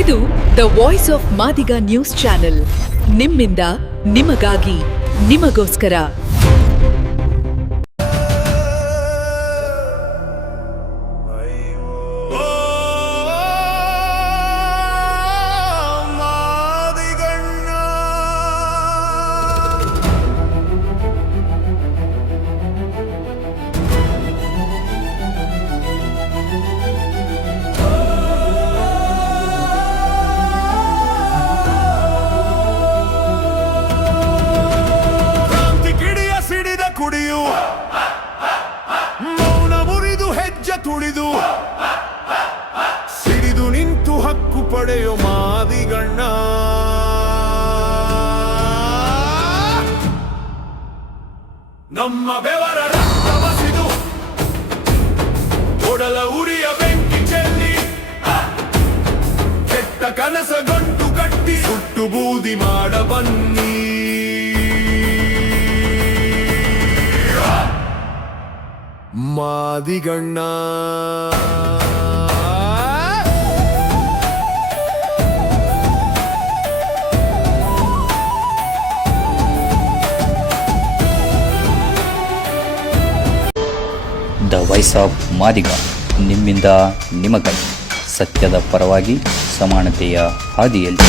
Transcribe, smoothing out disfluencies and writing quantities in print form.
ಇದು the voice of Madiga news channel. ನಿಮ್ಮಿಂದ ನಿಮಗಾಗಿ, ನಿಮಗೋಸ್ಕರ. ಕುಡಿಯು ಮೌನ ಮುರಿದು ಹೆಜ್ಜೆ ತುಳಿದು ಸಿಡಿದು ನಿಂತು ಹಕ್ಕು ಪಡೆಯೋ ಮಾದಿಗಣ್ಣ. ನಮ್ಮ ಬೆವರ ರಕ್ತ ಬಸಿದು ಒಡಲ ಉರಿಯ ಬೆಂಕಿ ಚೆಲ್ಲಿ ಕೆಟ್ಟ ಕನಸ ಗಂಟು ಕಟ್ಟಿ ಸುಟ್ಟು ಬೂದಿ ಮಾಡ ಬನ್ನಿ. ಮಾದಿಗಣ್ಣ ದ ವಾಯ್ಸ್ ಆಫ್ ಮಾದಿಗ, ನಿಮ್ಮಿಂದ ನಿಮಗಾಗಿ, ಸತ್ಯದ ಪರವಾಗಿ, ಸಮಾನತೆಯ ಹಾದಿಯಲ್ಲಿ.